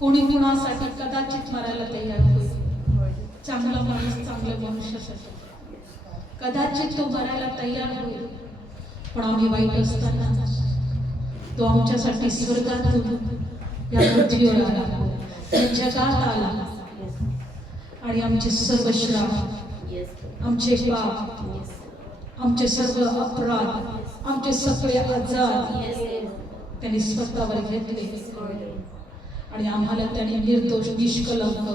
कोणी गुणासाठी कदाचित मरायला तयार होईल. चांगला माणूस चांगल्या मनुष्यासाठी कदाचित तो मरायला तयार होईल, पण आम्ही वाईट असताना तो आमच्यासाठी स्वर्गातून या पृथ्वीवर आला, जगात आला आणि आमचे सर्व श्राप, आमचे पाप, आमचे सर्व अपराध, आमचे सगळे आजार त्यांनी स्वतःवर घेतले आणि आम्हाला त्यांनी निर्दोष निष्कलंक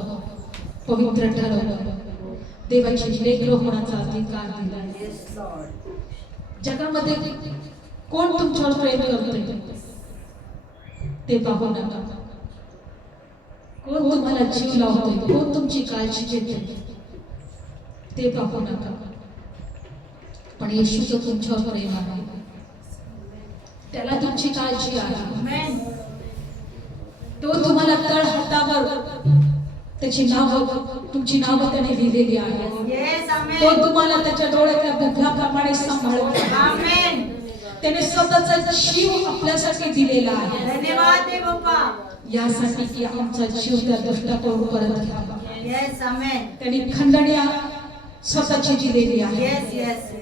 पवित्र ठरवलं. देवाची लेकरं होण्याचा अधिकार दिला. जगामध्ये कोण तुमच्यावर प्रेम करते ते पाहू नका. कोण तुम्हाला जीव लावते, कोण तुमची काळजी घेते ते पाहू नका. पण येशूचं तुमच्यावर प्रेम आहे, त्याला तुमची काळजी आहे. तो तुम्हाला तळ हातावर त्याची नाव, तुमची नावं त्याने दिलेली आहे. तो तुम्हाला त्याच्या डोळ्यातल्या बुद्धाप्रमाणे सांभाळतो. त्याने स्वतःचा जीव आपल्यासाठी दिलेला आहे. धन्यवाद दे बाप्पा, यासाठी की आमचा जीव त्या दुष्टाकडून परत घ्यावा. येस आमेन. त्यांनी खंडण्या स्वतःची दिलेली आहे. येस येस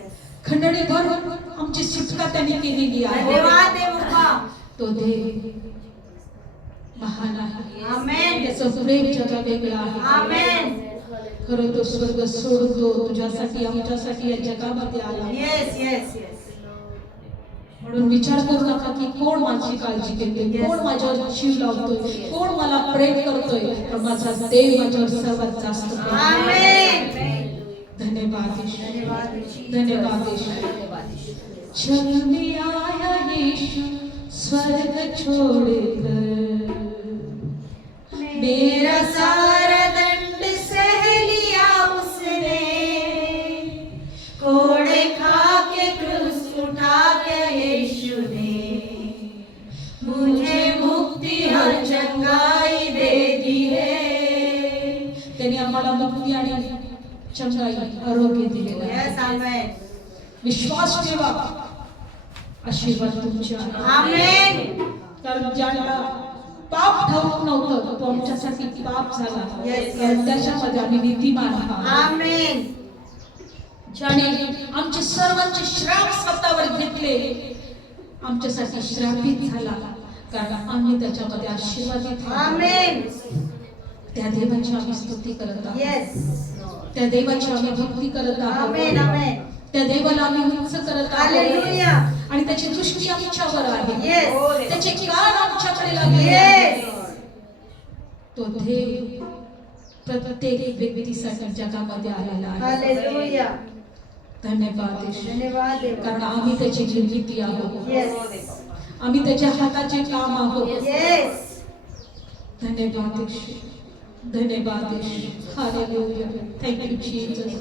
खंडणी भरून आमची सुटका त्यांनी केलेली आहे. धन्यवाद दे बाप्पा. तो देव महान आहे. आमेन. त्याचं प्रेम जगा वेगळं आहे. आमेन. खरं तो स्वर्ग सोडतो तुझ्यासाठी आमच्यासाठी या जगामध्ये आला. Yes yes yes. म्हणून विचार करू नका की कोण माझी काळजी घेते, कोण माझ्यावर जीव लावतोय, कोण मला प्रेम करतोय, पण माझा देव माझ्यावर सर्वात जास्त प्रेम करतो. आमेन. धन्यवाद यीशु. धन्यवाद यीशु. धन्यवाद यीशु. जब में आया यीशु स्वर्ग छोड़कर, मेरा सारा दंड सह लिया उसने, कोड़े खा के क्रूस उठा के यीशु ने मुझे मुक्ति और चंगाई दे दी है. त्याने आम्हाला मुक्ती आणि चंगाई आरोग्य दिलेलं आहे. Yes amen. विश्वास ठेवा, आशीर्वाद तुमच्या. आमेन. कारण ज्याला पाप ठाऊक नव्हतं तो आमच्यासाठी पाप झाला. Yes. कारण त्याच्यामध्ये आम्ही नीतिमान आहोत. आमेन. ज्याने आमचे सर्वांचे श्राप स्वतःवर घेतले, आमच्यासाठी श्रापित झाला, कारण आम्ही त्याच्यामध्ये आशीर्वादित आहोत. आमेन. त्या देवाची आम्ही स्तुती करत आहोत. येस. त्या देवाची आम्ही भक्ती करत आमेन आहोत. आमेन. त्या देवाला आम्ही उंच करत आहोत. हालेलुया. आणि त्याची दृष्टी आमच्यावर आहे. Yes. त्याचे कान आमच्याकडे लागले Yes. आहेत. तो देव प्रत्येक व्यक्तीसाठी जगामध्ये आलेला आहे. हालेलुया. धन्यवाद यीशु. धन्यवाद देवा. कारण आम्ही त्याची निर्मिती आहोत. येस. आम्ही त्याच्या हाताचे काम आहोत. येस. धन्यवाद यीशु. धन्यवाद यीशु. Hallelujah. Thank you Jesus.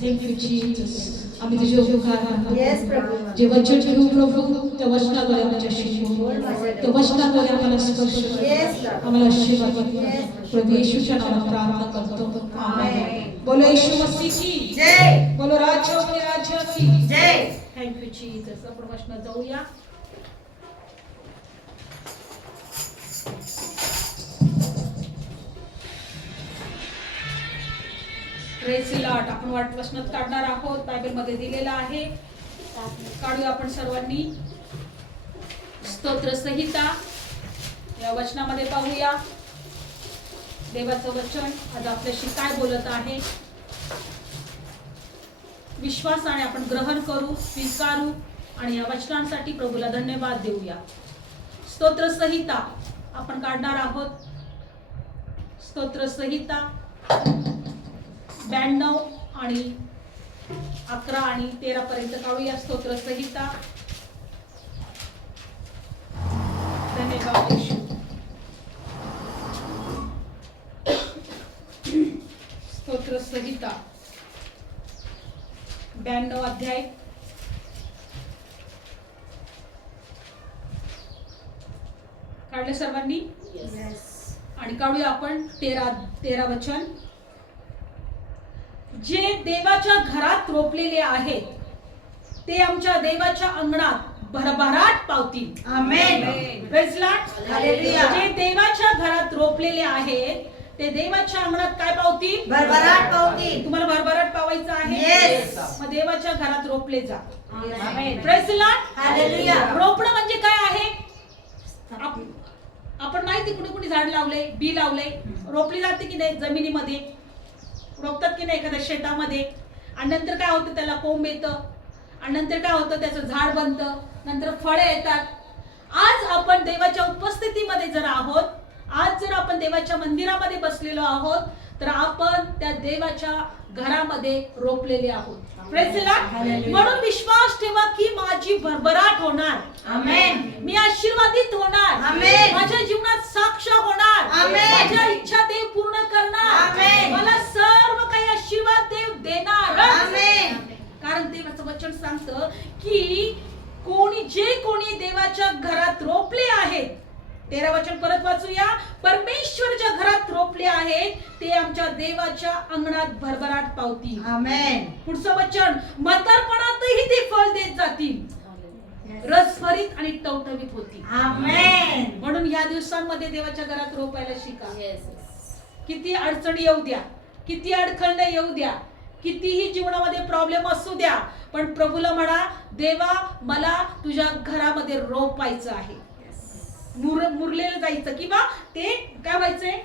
Thank you Jesus. आम्ही तुझे उपकार मानतो. येस प्रभू. जे वचन घेऊ प्रभू, त्या वचनाद्वारे आमच्याशी बोल. त्या वचनाद्वारे आम्हाला स्पर्श कर. Yes, Lord. आम्हाला आशीर्वाद कर. Yes. प्रभू येशूच्या नावात प्रार्थना करतो. आमेन. Amen. बोलो येशू मसीह की जय. बोलो राज्य की जय. Thank you Jesus. आपण वचनात जाऊया. Praise the Lord. आपण वचनात काढणार आहोत. बायबल मध्ये दिलेला आहे. काढूया आपण सर्वांनी. स्तोत्र संहिता या वचनामध्ये पाहूया. देवाचं वचन आज आपल्याशी काय बोलत आहे. विश्वासाने आपण ग्रहण करू, स्वीकारू आणि या वचनांसाठी प्रभूला धन्यवाद देऊया. स्तोत्र संहिता आपण काढणार आहोत. स्तोत्र संहिता 92 आणि 11 आणि 13 पर्यंत काढूया. स्तोत्र संहिता. धन्यवाद येशू. स्तोत्र संहिता 92 अध्याय काढले सर्वांनी. येस. आणि काढूया आपण 13 वचन. जे देवाच्या घरात रोपलेले आहेत ते आमच्या देवाच्या अंगणात भरभराट पावतील. आमेन. Praise lord. हालेलुया. जे देवाच्या घरात रोपलेले आहेत ते देवाच्या अंगणात काय पावतील? भरभराट पावतील. तुम्हाला भरभराट पावायचं आहे. Yes. मग देवाच्या घरात रोपले जा. आमेन. Praise lord. हालेलुया. रोपणं म्हणजे काय आहे? आपण माहिती कुणी कुणी झाड लावले, बी लावले, रोपली जाते की नाही जमिनीमध्ये, रोपतात की नाही एखाद्या शेतामध्ये. आणि नंतर काय होतं, त्याला कोंब येतं आणि नंतर काय होतं, त्याचं झाड बनतं, नंतर फळे येतात. आज आपण देवाच्या उपस्थितीमध्ये जर आहोत, आज जर आपण देवाच्या मंदिरामध्ये बसलेलो आहोत, तर आपण त्या देवाच्या घरामध्ये रोपलेले आहोत. Praise the Lord. म्हणून विश्वास ठेवा की माझी भरभराट होणार. आमेन. मी आशीर्वादित होणार. आमेन. माझ्या जीवनात साक्ष होणार. आमेन. माझ्या इच्छा देव पूर्ण करणार. आमेन. मला सर्व काही आशीर्वाद देव देणार. आमेन. कारण देवाचं वचन सांगतं की कोणी देवाच्या घरात रोपले आहेत, 13 वचन परत वाचूया. परमेश्वरच्या घरात रोपले आहेत ते आमच्या देवाच्या अंगणात भरभराट पावतील. आमेन. पुढचं वचन, म्हातारपणातही ते फळ देत जातील, रसभरीत आणि टवटवीत होतील. आमेन. म्हणून या दिवसांमध्ये देवाच्या घरात रोपायला शिका. किती अडचणी येऊ द्या, किती अडखळणं येऊ द्या, कितीही जीवनामध्ये प्रॉब्लेम असू द्या, पण प्रभूला म्हणा, देवा मला तुझ्या घरामध्ये रोपायचं आहे. मुरलेलं जायचं किंवा ते काय व्हायचंय,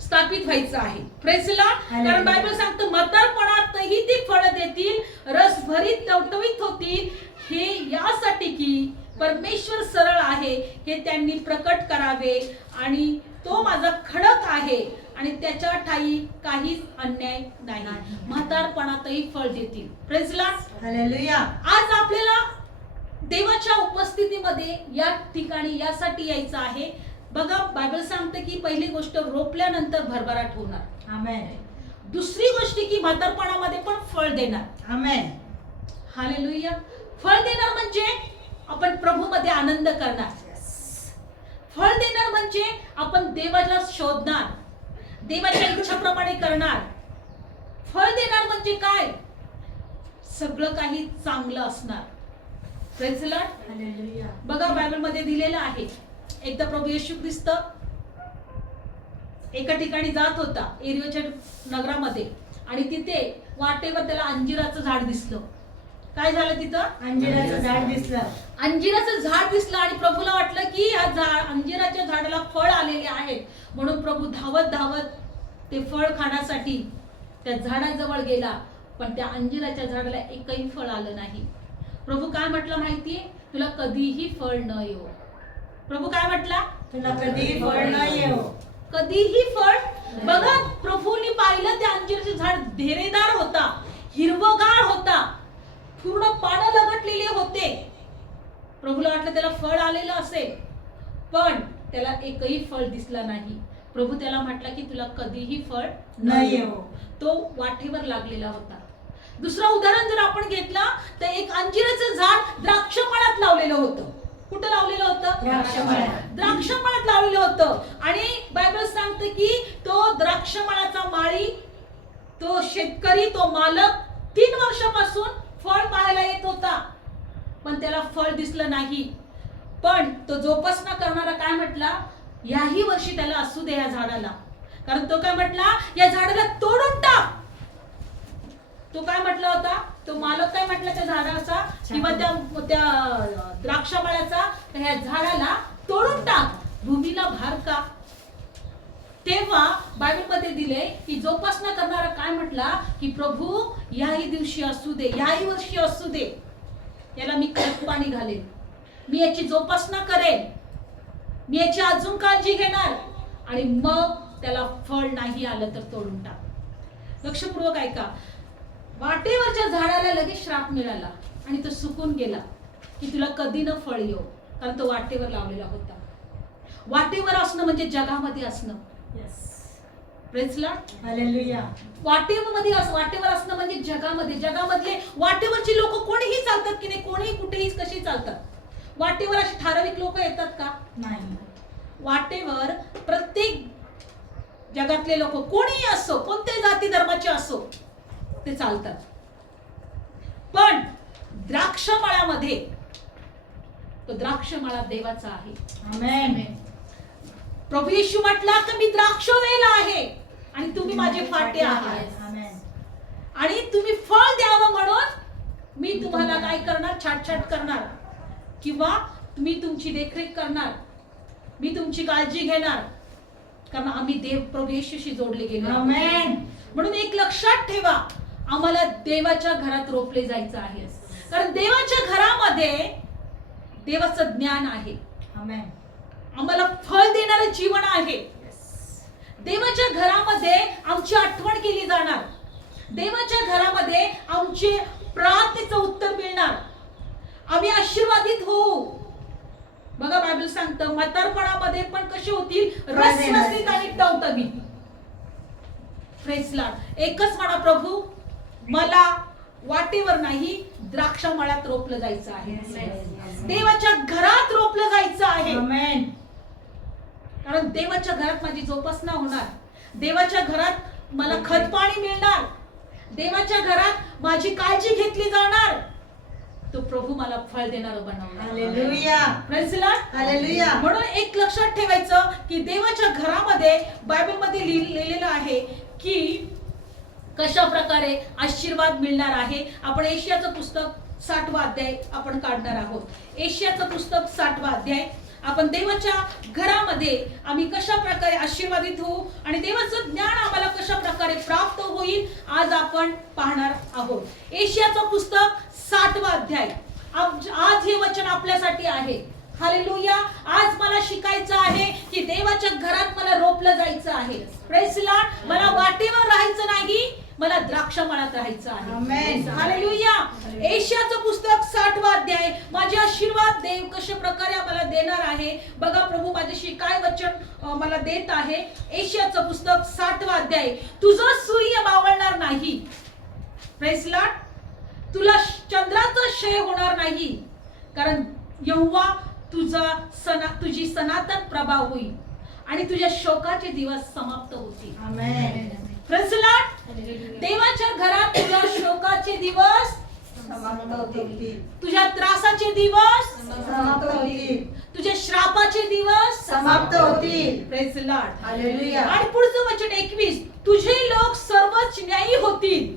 स्थापित व्हायचं आहे. Praise Lord. कारण बायबल सांगतं म्हातारपणातही ती फळं देतील, रसभरीत टवटवीत होतील, हे यासाठी की परमेश्वर सरळ आहे हे त्यांनी प्रकट करावे आणि तो माझा खडक आहे आणि त्याच्या ठाई काहीच अन्याय नाही. म्हातारपणातही फळ देतील. Praise lord. हालेलुया. आज आपल्याला देवाच्या उपस्थितीमध्ये या ठिकाणी यासाठी यायचं आहे. बघा बायबल सांगते की पहिली गोष्ट रोपल्यानंतर भरभराट होणार. आमेन. दुसरी गोष्ट की म्हातारपणामध्ये पण फळ देणार. आमेन. हालेलुया. फळ देणार म्हणजे आपण प्रभूमध्ये आनंद करणार. फळ देणार म्हणजे आपण देवाला शोधणार, देवाच्या इच्छेप्रमाणे करणार. फळ देणार म्हणजे काय, सगळं काही चांगलं असणार. Praise lord. हालेलुया. बघा बायबल मध्ये दिलेलं आहे, एकदा प्रभू येशू ख्रिस्त एका ठिकाणी जात होता एरियोच्या नगरामध्ये आणि तिथे वाटेवर त्याला अंजिराचं झाड दिसलं. काय झालं तिथं, अंजिराचं झाड दिसलं. अंजिराचं झाड दिसलं आणि प्रभूला वाटलं की या अंजिराच्या झाडाला फळ आलेले आहेत, म्हणून प्रभू धावत धावत ते फळ खाण्यासाठी त्या झाडाजवळ गेला. पण त्या अंजिराच्या झाडाला एकही फळ आलं नाही. प्रभू काय म्हटलं माहितीये, तुला कधीही फळ न येऊ. प्रभू काय म्हटला, तुला कधीही फळ न येऊ. कधीही फळ. बघा प्रभूंनी पाहिलं ते अंजीरचे झाड धेरेदार होता, हिरवगार होता, पूर्ण पानं लगटलेले होते. प्रभूला वाटलं त्याला फळ आलेलं असेल, पण त्याला एकही फळ दिसला नाही. प्रभू त्याला म्हटला की तुला कधीही फळ न येऊ. तो वाटेवर लागलेला होता. दुसरं उदाहरण जर आपण घेतलं तर एक अंजिराचं झाड द्राक्षमळ्यात लावलेलं होतं. कुठं लावलेलं होतं, द्राक्षमळ्यात. द्राक्षमळ्यात लावलेलं होतं. आणि बायबल सांगते की तो द्राक्षमळ्याचा माळी, तो शेतकरी, तो मालक 3 वर्षापासून फळ पाहायला येत होता, पण त्याला फळ दिसलं नाही. पण तो जोपासना करणारा काय म्हटला, याही वर्षी त्याला असू दे या झाडाला. कारण तो काय म्हटला, या झाडाला तोडून टाक. तो काय म्हटला होता, तो मालक काय म्हटला त्या झाडाचा किंवा त्या द्राक्षमळ्याचा, ह्या झाडाला तोडून टाक, भूमीला भार का. तेव्हा बायबल मध्ये दिले की जोपासना करणारा काय म्हटला की प्रभू याही दिवशी असू दे, याही वर्षी असू दे, याला मी खत पाणी घालेन, मी याची जोपासना करेन, मी याची अजून काळजी घेणार आणि मग त्याला फळ नाही आलं तर तोडून टाक. लक्षपूर्वक ऐका. वाटेवरच्या झाडाला लगेच श्राप मिळाला आणि तो सुकून गेला की तुला कधी न फळ येऊ, कारण तो वाटेवर लावलेला होता. वाटेवर असणं म्हणजे जगामध्ये असणं. Praise lord. हालेलुया. वाटेवर असणं म्हणजे जगामधले वाटेवरची लोक कोणीही चालतात की नाही, कोणीही कुठेही कशी चालतात. वाटेवर अशी ठराविक लोक येतात का, नाही. वाटेवर प्रत्येक जगातले लोक कोणीही असो, कोणत्याही जाती धर्माचे असो, ते चालतात. पण द्राक्षमळ्यामध्ये तो द्राक्षमळा देवाचा आहे. आमेन. प्रभू येशू म्हटला की मी द्राक्षवेल आहे आणि तुम्ही माझे फाटे आहात आमेन. आणि तुम्ही फळ द्यावं म्हणून मी तुम्हाला काय करणार, छाटछाट करणार किंवा मी तुमची देखरेख करणार, मी तुमची काळजी घेणार, कारण आम्ही देव प्रभू येशूशी जोडले गेलो. आमेन. म्हणून एक लक्षात ठेवा, आम्हाला देवाच्या घरात रोपले जायचं आहे. कारण देवाच्या घरामध्ये देवाचं ज्ञान आहे. आमेन. आम्हाला फळ देणारं जीवन आहे. देवाच्या घरामध्ये आमची आठवण केली जाणार, देवाच्या घरामध्ये आमचे प्रार्थनेचं उत्तर मिळणार, आम्ही आशीर्वादित होऊ. बघा बायबल सांगतं म्हातारपणामध्ये पण कशी होतील, रसरशीत आणि टवटवीत. Praise Lord. एकच म्हणा, प्रभू मला वाटेवर नाही द्राक्षमळ्यात रोपलं जायचं आहे, देवाच्या घरात रोपलं जायचं आहे. आमेन. कारण देवाच्या घरात माझी जोपासना होणार, देवाच्या घरात मला खत पाणी मिळणार, देवाच्या घरात माझी काळजी घेतली जाणार, तो प्रभू मला फळ देणारं बनवणार. हालेलुया. Praise lord. हालेलुया. म्हणून एक लक्षात ठेवायचं की देवाच्या घरामध्ये बायबल मध्ये लिहिलेलं आहे की कशा प्रकारे आशीर्वाद मिळणार आहे. आपण एशियाचं पुस्तक 60वा अध्याय आपण काढणार आहोत. एशियाचं पुस्तक 60वा अध्याय आपण देवाच्या घरामध्ये आम्ही कशा प्रकारे आशीर्वादित होऊ आणि देवाचं ज्ञान आम्हाला कशा प्रकारे प्राप्त होईल आज आपण पाहणार आहोत. एशियाचं पुस्तक 60वा अध्याय. आज हे वचन आपल्यासाठी आहे. हालेलुया. आज मला शिकायचं आहे की देवाच्या घरात मला रोपलं जायचं आहे. Praise Lord. मला वाटेवर राहायचं नाही, मला द्राक्षमळात राहायचं आहे. आमेन. हालेलुया. एशियाचं पुस्तक 60वा अध्याय. माझे आशीर्वाद देव कशा प्रकारे आम्हाला देणार आहे बघा. प्रभू माझ्याशी काय वचन मला देत आहे. एशियाचं पुस्तक 60वा अध्याय. तुझा सूर्य मावळणार नाही. Praise Lord. तुला चंद्राचा क्षय होणार नाही, कारण यहोवा तुझी सनातन प्रभा होईल आणि तुझ्या शोकाचे दिवस समाप्त होतील. आमेन. Praise lord. देवाच्या घरात तुझ्या शोकाचे दिवस समाप्त होतील. तुझ्या त्रासाचे दिवस समाप्त होतील. तुझ्या श्रापाचे दिवस समाप्त होतील. Praise lord. हालेलुया. आणि पुढचं वचन 21. तुझे लोक सर्वच न्यायी होतील.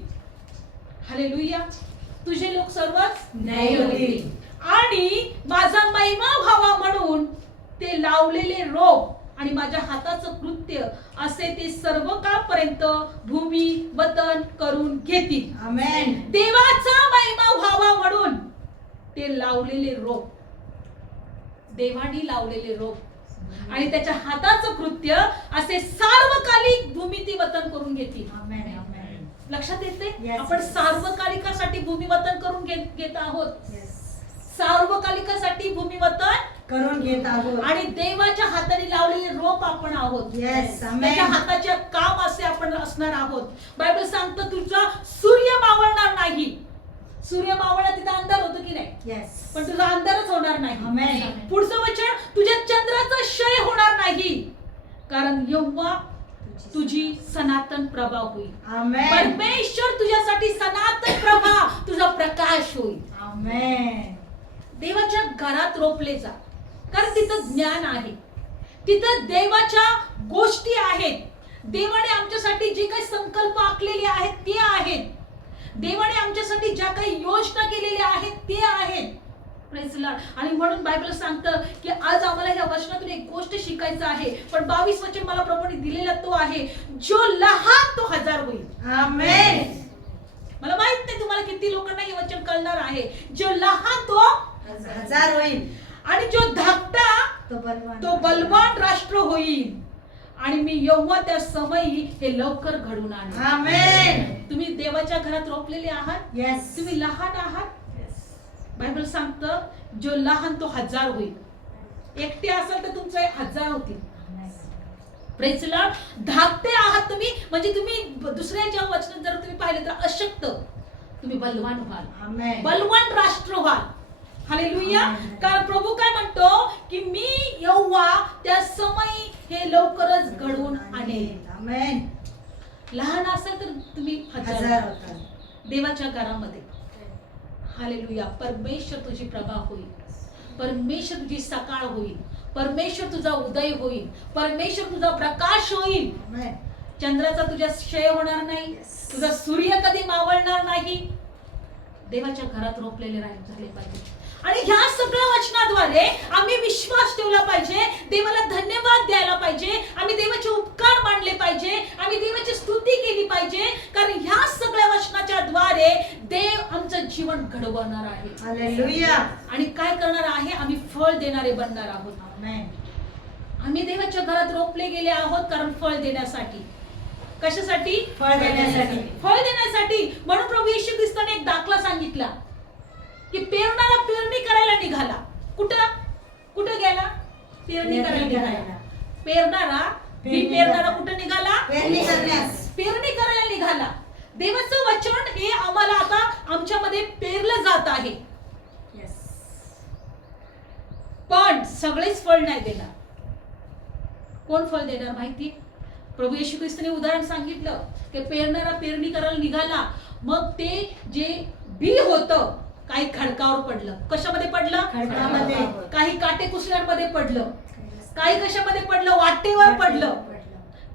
हालेलुया. तुझे लोक सर्वच न्यायी होतील. आणि माझा महिमा व्हावा म्हणून ते लावलेले रोप आणि माझ्या हाताचं कृत्य असे ते सर्व काळपर्यंत भूमी वतन करून घेतील. आमेन. देवाचा महिमा व्हावा म्हणून ते लावलेले रोप, देवानी लावलेले रोप आणि त्याच्या हाताचं कृत्य असे सार्वकालिक भूमिती वतन करून घेतील. आमेन. आमेन. लक्षात येते. Yes, आपण yes. सार्वकालिकासाठी भूमिवतन करून घेत आहोत. Yes. सार्वकालिकासाठी भूमिवतन करून घेत आहोत. आणि देवाच्या हाताने लावलेले रोप आपण आहोत. Yes, amen. त्याच्या हाताचे काम असे आपण असणार आहोत. बायबल सांगतं तुझा सूर्य मावळणार नाही. सूर्य मावळला तिथं अंधार होतो की नाही, Yes. पण तुझा अंधारच होणार नाही. आमेन. पुढचं वचन. तुझ्या चंद्राचा क्षय होणार नाही, कारण यहोवा तुझी सनातन प्रभा होईल. आमेन. परमेश्वर तुझ्यासाठी सनातन प्रभा, तुझा प्रकाश होईल. आमेन. देवाच्या घरात रोपले जा, कारण तिथं ज्ञान आहे, तिथं देवाच्या गोष्टी आहेत. देवाने आमच्यासाठी जे काही संकल्प आखलेले आहेत ते आहेत. देवाने आमच्यासाठी ज्या काही योजना केलेल्या आहेत ते आहेत. Praise Lord. आणि म्हणून बायबल सांगतं की आज आम्हाला ह्या वचनातून एक गोष्ट शिकायचं आहे. पण 22 वचन मला प्रभूने दिलेला तो आहे, जो लहान तो हजार होईल. आमेन. मला माहित नाही तुम्हाला किती लोकांना हे वचन कळणार आहे. जो लहान तो हजार होईल आणि जो धाकटा तो बलवान राष्ट्र होईल. आणि मी यहोवा त्या समयी हे लवकर घडून आणेन. आमेन. तुम्ही देवाच्या घरात रोपलेले आहात. Yes. तुम्ही लहान आहात. बायबल सांगतं जो लहान तो हजार होईल. एकटे असाल तर तुमचे 1000 होतील. Praise Lord. धाकटे आहात तुम्ही, म्हणजे तुम्ही दुसऱ्याच्या वचनात जर तुम्ही पाहिलं तर अशक्त, तुम्ही बलवान व्हाल. आमेन. बलवान राष्ट्र व्हाल. हालेलुया. आमेन. कारण प्रभू काय म्हणतो की मी यहोवा त्या समयी हे लवकरच घडवून आणेन. आमेन. लहान असेल तर तुम्ही 1000 हजार होतात. देवाच्या घरामध्ये. हालेलुया. परमेश्वर तुझी प्रभा होईल. परमेश्वर तुझी सकाळ होईल. परमेश्वर तुझा उदय होईल. परमेश्वर तुझा प्रकाश होईल. आमेन. चंद्राचा तुझ्या क्षय होणार नाही. तुझा सूर्य कधी मावळणार नाही. देवाच्या घरात रोपलेले झाले पाहिजे. आणि ह्या सगळ्या वचनाद्वारे आम्ही विश्वास ठेवला पाहिजे. देवाला धन्यवाद द्यायला पाहिजे. आम्ही देवाचे उपकार मानले पाहिजे. आम्ही देवाची स्तुती केली पाहिजे, कारण ह्या सगळ्या वचनाच्या द्वारे देव आमचं जीवन घडवणार आहे. हालेलुया. आणि काय करणार आहे, आम्ही फळ देणारे बनणार आहोत. आमेन. आम्ही देवाच्या घरात रोपले गेले आहोत, कारण फळ देण्यासाठी. कशासाठी? फळ देण्यासाठी. फळ देण्यासाठी. म्हणून प्रभू येशू ख्रिस्ताने एक दाखला सांगितला की पेरणारा पेरणी करायला निघाला. कुठं गेला? पेरणी करायला निघाला. पेरणारा कुठं निघाला? पेरणी करण्यास. पेरणी करायला निघाला. देवाचं वचन हे आम्हाला आता आमच्यामध्ये पेरलं जात आहे. Yes. पण सगळेच फळ नाही देणार. कोण फळ देणार माहिती? प्रभू येशू ख्रिस्ताने उदाहरण सांगितलं की पेरणारा पेरणी करायला निघाला. मग ते जे बी होतं काही खडकावर पडलं. कशामध्ये पडलं? खडकामध्ये. काही काटेकुसऱ्यांमध्ये पडलं. काही कशामध्ये पडलं? वाटेवर पडलं.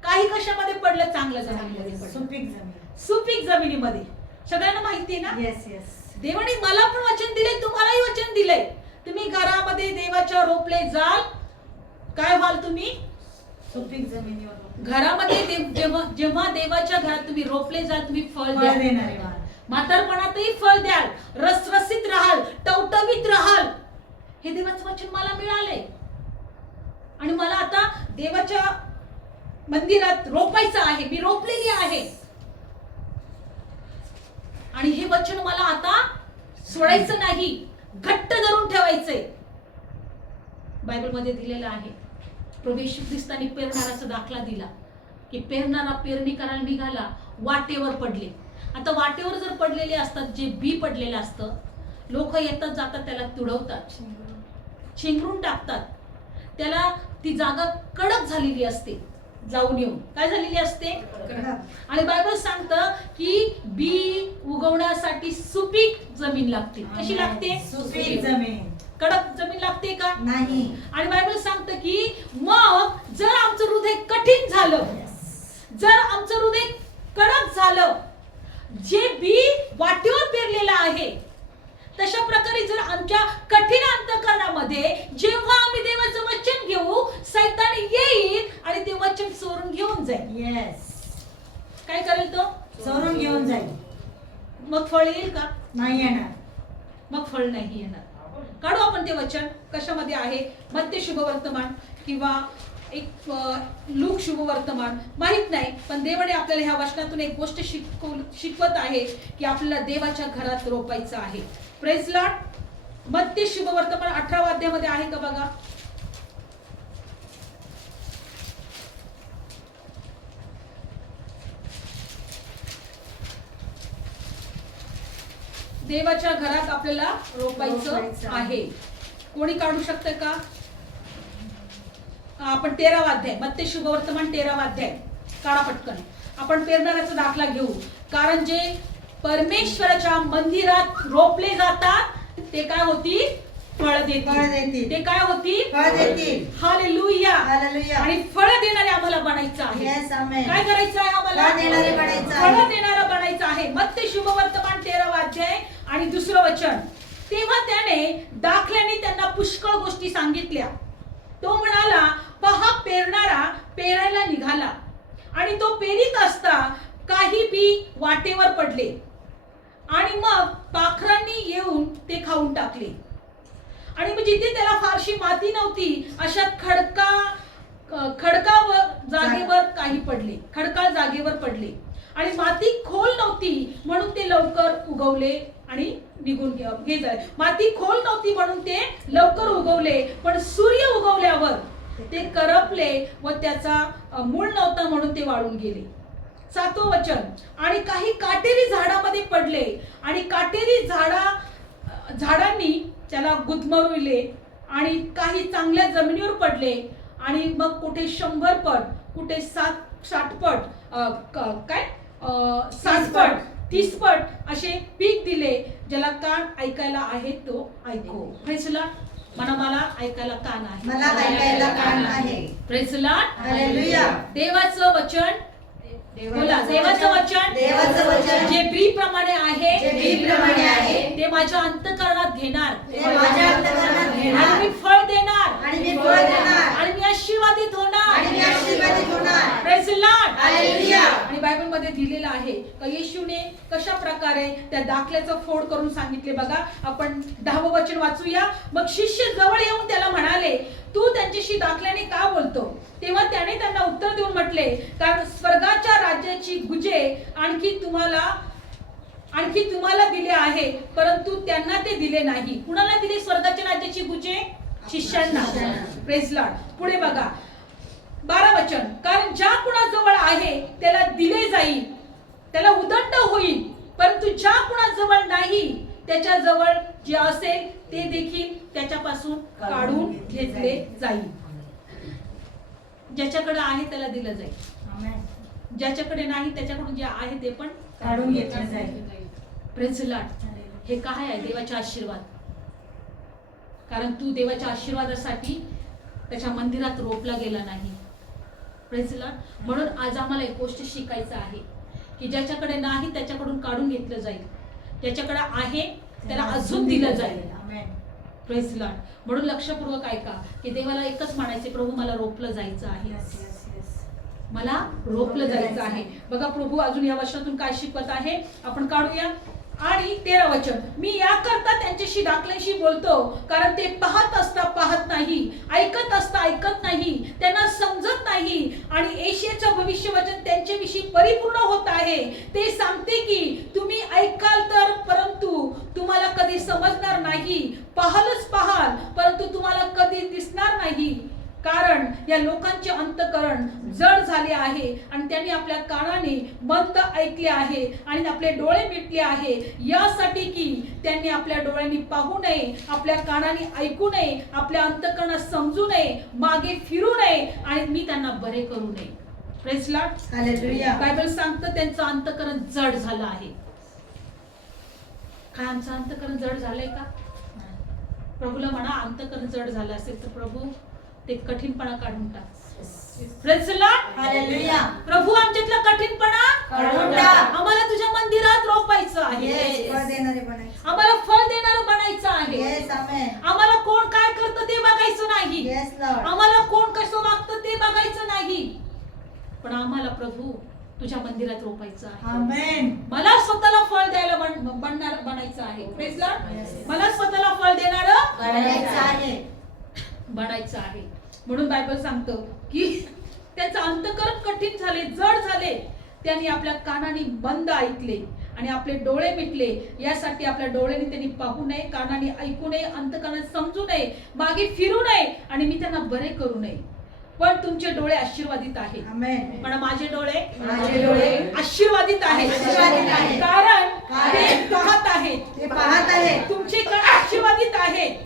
काही कशामध्ये पडलं? चांगल्या जमिनीमध्ये पडलं. सुपीक जमीन. सुपीक जमिनीमध्ये. सगळ्यांना माहिती आहे ना? Yes yes. देवाने मला पण वचन दिले, तुम्हालाही वचन दिले. तुम्ही घरामध्ये देवाच्या रोपले जाल काय व्हाल तुम्ही? सुपीक जमिनीवर घरामध्ये जेव्हा देवाच्या घरात तुम्ही रोपले जाल, तुम्ही फळ फळ द्याल. देणारे व्हाल. म्हातारपणातही फळ द्याल, रसरसीत राहाल, टवटवीत राहाल. हे देवाचं वचन मला मिळालंय आणि मला आता देवाच्या मंदिरात रोपायचं आहे. मी रोपलेली आहे आणि हे वचन मला आता सोडायचं नाही, घट्ट धरून ठेवायचंय. बायबलमध्ये दिलेलं आहे, प्रभू येशू ख्रिस्तांनी पेरणाराचा दाखला दिला की पेरणारा पेरणी करायला निघाला, वाटेवर पडले. आता वाटेवर जर पडलेले असतात, जे बी पडलेलं असतं, लोक येतात जातात त्याला तुडवतात, चिंगरून टाकतात. त्याला ती जागा कडक झालेली असते, जाऊन येऊन काय झालेली असते. आणि बायबल सांगतं की बी उगवण्यासाठी सुपीक जमीन लागते. कशी लागते? सुपीक जमीन. कडक जमीन लागते का? नाही. आणि बायबल सांगतं की मग जर आमचं हृदय कठीण झालं, जर आमचं हृदय कडक झालं, जे बी वाटेवर पेरलेलं आहे, तशा प्रकारे जर आमच्या कठीण अंतःकरणामध्ये जेव्हा आम्ही देवाचं वचन घेऊ, सैतान येईल आणि ते वचन चोरून घेऊन जाईल. येस. काय करेल तो? चोरून घेऊन जाईल. मग फळ येईल का? नाही येणार. मग फळ नाही येणार. काढू आपण ते वचन कशामध्ये आहे. मत्ती शुभवर्तमान किंवा एक लूक शुभवर्तमान माहित नाही, पण देवाने आपल्याला ह्या वचनातून एक गोष्ट शिकवत आहे की आपल्याला देवाच्या घरात रोपायचं आहे. Praise Lord. मत्ती शुभवर्तमान 18व्या अध्यायामध्ये आहे का बघा. देवाच्या घरात आपल्याला रोपायचं आहे. कोणी काढू शकतं का? आपण 13वा अध्याय, मत्ती शुभवर्तमान 13वा अध्याय काढा पटकन. आपण पेरणाऱ्याचा दाखला घेऊ, कारण जे परमेश्वराच्या मंदिरात रोपले जातात ते काय होती? फळ देतील. ते काय होती? फळ देतील. हालेलुया. हालेलुया. आणि फळ देणारे आम्हाला बनायचं आहे. येस, आमेन. काय करायचं आहे आम्हाला? फळ देणारे बनायचं आहे. फळ देणारा बनायचं आहे. मत्ती शुभवर्तमान 13वा अध्याय आणि दुसरं वचन. तेव्हा त्याने दाखल्याने त्यांना पुष्कळ गोष्टी सांगितल्या. तो म्हणाला, पहा, पेरणारा पेरायला निघाला आणि तो पेरीत असता काही बी वाटेवर पडले आणि मग पाखरांनी येऊन ते खाऊन टाकले. आणि मग जिथे त्याला फारशी माती नव्हती अशा खडकावर जागेवर काही पडले, खडकाळ जागेवर पडले. आणि माती खोल नव्हती म्हणून ते लवकर उगवले आणि निघून हे झाले. माती खोल नव्हती म्हणून ते लवकर उगवले, पण सूर्य उगवल्यावर ते करपले व त्याचा मूळ नव्हता म्हणून ते वाळून गेले. 7वं वचन. आणि काही काटेरी झाडामध्ये पडले आणि काटेरी झाडांनी त्याला गुदमरविले. आणि काही चांगल्या जमिनीवर पडले आणि मग कुठे 100 पट, कुठे 60 पट, 60 पट, 30 पट असे पीक दिले. ज्याला कान ऐकायला आहे तो ऐको. Praise Lord. मला ऐकायला कान आहे. मला ऐकायला कान आहे. Praise lord. हालेलुया. देवाचं वचन बोला. देवाचं वचन जे बी प्रमाणे आहे ते माझ्या अंतःकरणात घेणार आणि मी फळ देणार आणि मी आशीर्वादित होणार. Praise Lord. आणि बायबल मध्ये दिलेलं आहे का येशूने कशा प्रकारे त्या दाखल्याचं फोड करून सांगितले बघा. आपण 10वं वचन वाचूया. मग शिष्य जवळ येऊन त्याला म्हणाले, तू त्यांच्याशी दाखल्याने का बोलतो? तेव्हा त्याने त्यांना उत्तर देऊन म्हटले, कारण स्वर्गाच्या राज्याची गुजे आणखी तुम्हाला दिले आहे, परंतु त्यांना ते दिले नाही. कुणाला दिले स्वर्गाच्या राज्याची गुजे? शिष्यांना. Praise Lord. पुढे बघा 12 वचन. कारण ज्या कुणाजवळ आहे त्याला दिले जाईल, त्याला उदंड होईल, परंतु ज्या कुणाजवळ नाही त्याच्याजवळ जे असेल ते देखील त्याच्यापासून काढून घेतले जाईल. ज्याच्याकडे आहे त्याला दिलं जाईल, ज्याच्याकडे नाही त्याच्याकडून जे आहे ते पण काढून घेतले जाईल. Praise Lord. हे काय आहे? देवाचे आशीर्वाद. कारण तू देवाच्या आशीर्वादासाठी त्याच्या मंदिरात रोपला गेला नाही. Praise Lord. म्हणून आज आम्हाला एक गोष्ट शिकायचं आहे की ज्याच्याकडे नाही त्याच्याकडून काढून घेतलं जाईल, ज्याच्याकडे आहे त्याला अजून दिलं जाईल. Praise Lord. म्हणून लक्षपूर्वक ऐका की देवाला एकच म्हणायचे, प्रभू मला रोपलं जायचं आहे, मला रोपलं जायचं आहे. बघा प्रभू अजून या वचनातून काय शिकवत आहे आपण काढूया. आणि 13 वचन, मी याकरता त्यांच्याशी दाखल्याशी बोलतो, कारण ते पाहत असता पाहत नाही, ऐकत असता ऐकत नाही, त्यांना समजत नाही. आणि यशायाचं भविष्यवचन त्यांच्याविषयी परिपूर्ण होत आहे. ते सांगते की तुम्ही ऐकाल तर, परंतु तुम्हाला कधी समजणार नाही, पाहालच पाहाल परंतु तुम्हाला कधी दिसणार नाही. कारण या लोकांचे अंतःकरण जड झाले आहे आणि त्यांनी आपल्या कानाने मंद ऐकले आहे आणि आपले डोळे मिटले आहे, यासाठी की त्यांनी आपल्या डोळ्यांनी पाहू नये, आपल्या कानाने ऐकू नये, आपल्या अंतःकरणात समजू नये, मागे फिरू नये आणि मी त्यांना बरे करू नये. Praise lord. हालेलुया. बायबल सांगतं त्यांचं अंतःकरण जड झालं आहे. काय आमचं अंतःकरण जड झालंय का? प्रभूला म्हणा, अंतःकरण जड झालं असेल तर प्रभू ते कठीणपणा काढून टाक. Praise lord. हालेलुया. प्रभू आमच्यातला कठीणपणा काढून टाक. आम्हाला तुझ्या मंदिरात रोपायचं आहे. येस, फळ देणारे बनायचे. आम्हाला फळ देणारं बनायचं आहे. येस, आमेन. आम्हाला कोण काय करतं ते बघायचं नाही. Yes Lord. आम्हाला कोण कसं वागतं ते बघायचं नाही, पण आम्हाला प्रभू तुझ्या मंदिरात रोपायचं आहे. आमेन. मला स्वतःला फळ द्यायला बनायचं आहे. Praise Lord. मला स्वतःला फळ देणारं बनायचं आहे. बनायचं आहे. म्हणून बायबल सांगतो की त्याचं अंतःकरण कठीण झाले, जड झाले, त्यांनी आपल्या कानाने बंद ऐकले आणि आपले डोळे मिटले, यासाठी आपल्या डोळ्याने त्यांनी पाहू नये, कानाने ऐकू नये, अंतःकरणात समजू नये, मागे फिरू नये आणि मी त्यांना बरे करू नये. पण तुमचे डोळे आशीर्वादित आहेत. आमेन. पण माझे डोळे आशीर्वादित आहेत. आहेत. कारण ते पाहत आहेत. ते पाहत आहेत. तुमचे कान आशीर्वादित आहेत.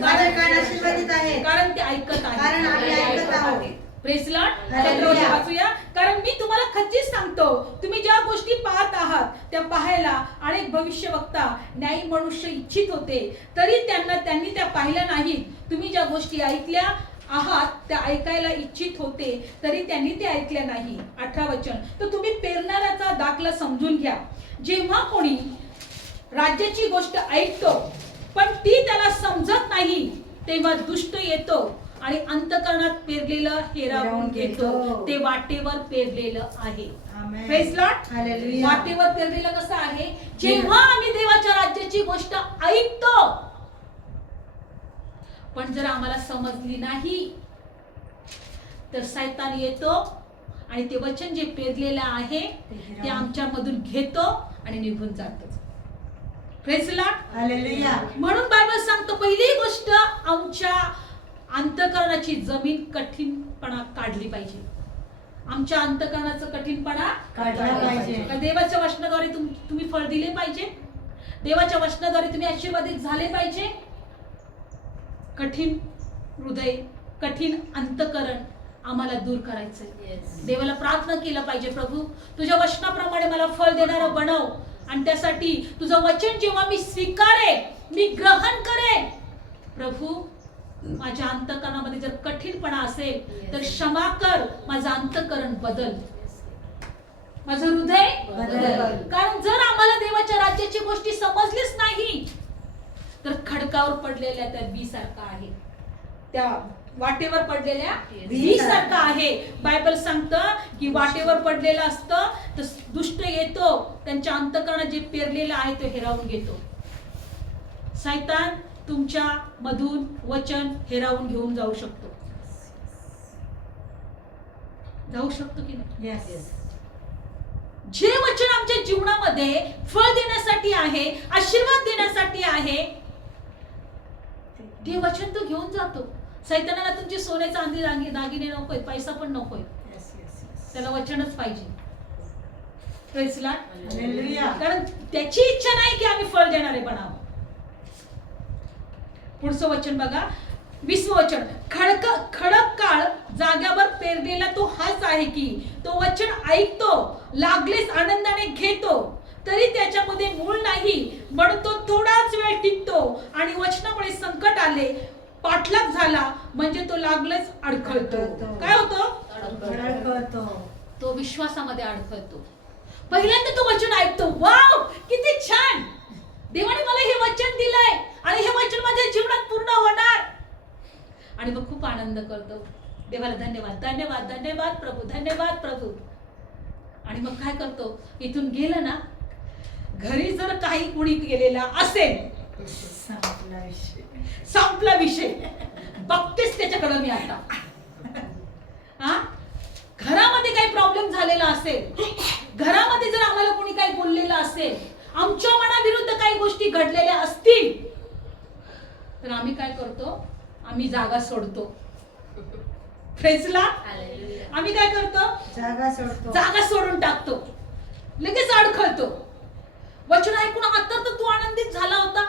माझे कान आशीर्वादित आहेत. कारण ते ऐकत आहेत. कारण आम्ही ऐकत आहोत. Praise lord. हालेलुया. वाचूया. कारण मी तुम्हाला खच्चीत सांगतो, तुम्ही ज्या गोष्टी पाहत आहात त्या पाहायला अनेक भविष्यवक्ता, न्यायी मनुष्य इच्छित होते, तरी त्यांनी त्या पाहिल्या नाहीत. तुम्ही ज्या गोष्टी ऐकल्या आहात त्या ऐकायला इच्छित होते, तरी त्यांनी ते ऐकल्या नाही. 18 वचन, तर तुम्ही पेरणाऱ्याचा दाखला समजून घ्या. जेव्हा कोणी राज्याची गोष्ट ऐकतो पण ती त्याला समजत नाही, तेव्हा दुष्ट येतो आणि अंतःकरणात पेरलेलं हिरावून घेतो. ते वाटेवर पेरलेलं आहे. आमेन. Praise lord. हालेलुया. वाटेवर पेरलेलं कसं आहे? जेव्हा आम्ही देवाच्या राज्याची गोष्ट ऐकतो पण जर आम्हाला समजली नाही तर शैतान येतो आणि ते वचन जे पेरलेलं आहे ते आमच्या मधून घेतो आणि निघून जातो. Praise lord. हालेलुया. म्हणून बायबल सांगतो पहिली गोष्ट आमच्या अंतःकरणाची जमीन कठीणपणा काढली पाहिजे. आमच्या अंतःकरणाचं कठीणपणा काढला पाहिजे. देवाच्या वचनाद्वारे तुम्ही फळ दिले पाहिजे. देवाच्या वचनाद्वारे तुम्ही आशीर्वादित झाले पाहिजे. कठीण हृदय, कठीण अंतःकरण आम्हाला दूर करायचंय. देवाला प्रार्थना केला पाहिजे, प्रभू तुझ्या वचनाप्रमाणे मला फळ देणारं बनव. आणि त्यासाठी तुझं वचन जेव्हा मी स्वीकारे, मी ग्रहण करे, प्रभू माझ्या अंतःकरणामध्ये जर कठीणपणा असेल तर क्षमा कर, माझं अंतःकरण बदल, माझं हृदय बदल. कारण जर आम्हाला देवाच्या राज्याची गोष्टी समजलीच नाही तर खडकावर पडलेल्या त्या बी सारखा आहे, त्या वाटेवर पडलेल्या बी सारखा आहे. बायबल सांगतं की वाटेवर पडलेलं असतं तर दुष्ट येतो, त्यांच्या अंतःकरणात जे पेरलेलं आहे ते हिरावून घेतो. शैतान तुमच्या मधून वचन हिरावून घेऊन जाऊ शकतो. की नाही? येस. जे वचन आमच्या जीवनामध्ये फळ देण्यासाठी आहे, आशीर्वाद देण्यासाठी आहे, ते वचन तो घेऊन जातो. शैतानाला तुमची सोने चांदी दागिने नकोय, पैसा पण नकोय, त्याला वचनच पाहिजे. Praise lord. हालेलुया. कारण त्याची इच्छा नाही की आम्ही फळ देणारे बनावं. पुढचं वचन बघा, 20 वचन, खडक काळ जाग्यावर पेरलेला तो हाच आहे की तो वचन ऐकतो, लागलेच आनंदाने घेतो, तरी त्याच्यामध्ये मूळ नाही, म्हणून तो थोडाच वेळ टिकतो आणि वचनामुळे संकट आले, पाठलाग झाला म्हणजे तो लागलेच अडखळतो. काय होतो? तो विश्वासामध्ये अडखळतो. पहिल्यांदा तो वचन ऐकतो, वाव किती छान, देवाने मला हे वचन दिलंय आणि हे वचन माझ्या जीवनात पूर्ण होणार. आणि मग खूप आनंद करतो. देवाला धन्यवाद, धन्यवाद, धन्यवाद प्रभू, धन्यवाद प्रभू. आणि मग काय करतो, इथून गेलं ना, घरी जर काही कुणी गेलेला असेल, संपला विषय, बघतेच त्याच्याकडे मी आता. हा, घरामध्ये काही प्रॉब्लेम झालेला असेल, घरामध्ये जर आम्हाला कोणी काही बोललेलं असेल, आमच्या मनाविरुद्ध काही गोष्टी घडलेल्या असतील, तर आम्ही काय करतो, आम्ही जागा सोडतो. प्रेझला आम्ही काय करतो, जागा सोडून टाकतो, लगेच अडखळतो. वचन ऐकून आता तर तू आनंदित झाला होता,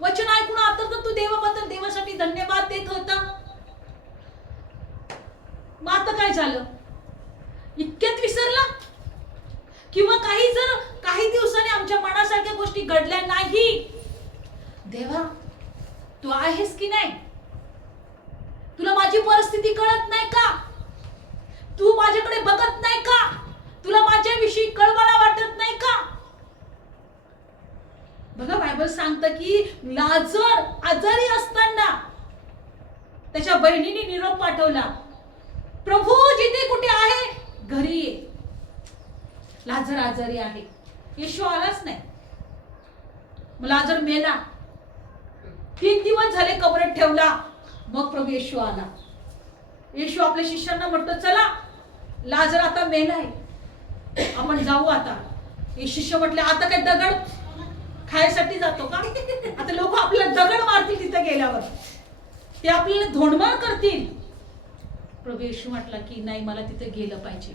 वचन ऐकून आता तर तू देवाबद्दल देवासाठी धन्यवाद देत होता, मग आता काय झालं, इतक्यात विसरला? किंवा काही दिवसांनी आमच्या मनासारख्या गोष्टी घडल्या नाही, देवा तू आहेस की नाही, तुला माझी परिस्थिती कळत नाही का, तू माझ्याकडे बघत नाही का, तुला माझ्याविषयी कळवळा वाटत नाही का? बघा, बायबल सांगतं की लाजर आजारी असताना त्याच्या बहिणीने निरोप पाठवला, प्रभू जिथे कुठे आहे घरी ये, लाजर आजारी आहे. येशू आलाच नाही, मग लाजर मेला. 3 दिवस झाले कबरात ठेवला, मग प्रभू येशू आला. येशू आपल्या शिष्यांना म्हटलं, चला लाजर आता मेलाय, आपण जाऊ आता. हे शिष्य म्हटले, आता काय दगड खायसाठी जातो का? आता लोक आपल्याला दगड मारतील तिथे गेल्यावर, ते आपल्याला धोंडमार करतील. प्रभू येशू म्हटला की नाही, मला तिथे गेलं पाहिजे.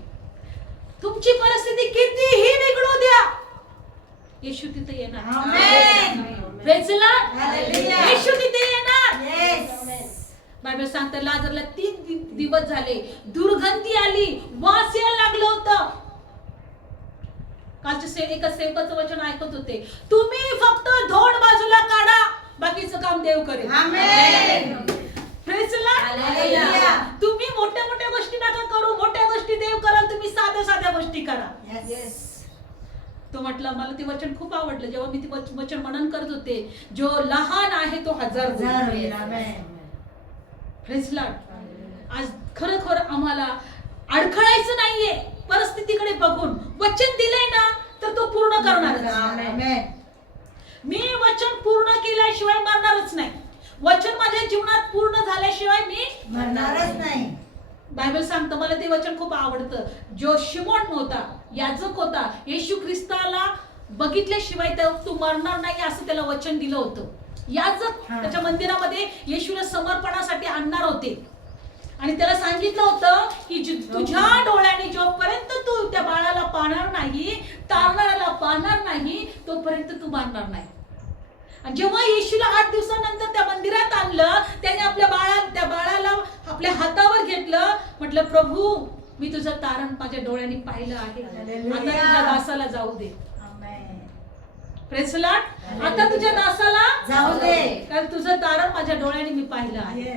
तुमची परिस्थिती कितीही बिघडू द्या, येशू तिथे येणार. Praise the Lord. येशू तिथे येणार. बायबल सांगतं लाजरला 3 दिवस झाले दुर्गंधी आली, वास यायला लागलं होतं. कालच्या एका सेवकाचं वचन ऐकत होते, तुम्ही फक्त धोंड बाजूला काढा, बाकीचं काम देव करेल. Praise the Lord. तुम्ही मोठ्या मोठ्या गोष्टी नका करू, मोठ्या गोष्टी देव कराल, तुम्ही साध्या गोष्टी करा. तो म्हटला, मला ते वचन खूप आवडलं. जेव्हा मी ते वचन मनन करत होते, जो लहान आहे तो हजार होईल. Praise the Lord. आज खरं आम्हाला अडखळायचं नाहीये, परिस्थितीकडे बघून वचन दिलंय ना तर तो पूर्ण करणार. मी वचन पूर्ण केल्याशिवाय मरणारच नाही, वचन माझ्या जीवनात पूर्ण झाल्याशिवाय मी मरणारच नाही. बायबल सांगतं, मला ते वचन खूप आवडतं. जो शिमोन होता, याजक होता, येशू ख्रिस्ताला बघितल्याशिवाय तू मरणार नाही असं त्याला वचन दिलं होतं. याजक त्याच्या मंदिरामध्ये येशूला समर्पणासाठी आणणार होते आणि त्याला सांगितलं होतं की तुझ्या डोळ्याने जोपर्यंत तू त्या बाळाला पाहणार नाही, तारणाऱ्याला पाहणार नाही, तोपर्यंत तू मारणार नाही. आणि जेव्हा येशूला 8 दिवसानंतर त्या मंदिरात आणलं, त्याने त्या बाळाला आपल्या हातावर घेतलं, म्हटलं, प्रभू मी तुझं तारण माझ्या डोळ्यांनी पाहिलं आहे, आता तुझ्या दासाला जाऊ दे. Praise the Lord. आता तुझ्या दासाला जाऊ दे, कारण तुझं तारण माझ्या डोळ्याने मी पाहिलं आहे.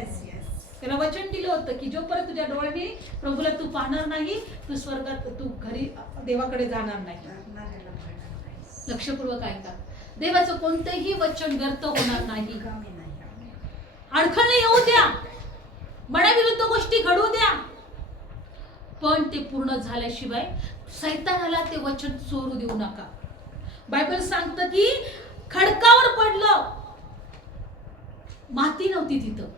त्याला वचन दिलं होतं की जोपर्यंत तुझ्या डोळ्याने प्रभूला तू पाहणार नाही, तू स्वर्गात, तू घरी देवाकडे जाणार नाही. लक्षपूर्वक ऐका, देवाचं कोणतंही वचन व्यर्थ होणार नाही. अडखळणे येऊ द्या, मनाविरुद्ध गोष्टी घडू द्या, पण ते पूर्ण झाल्याशिवाय सैतानाला ते वचन चोरू देऊ नका. बायबल सांगतं की खडकावर पडलं, माती नव्हती तिथं.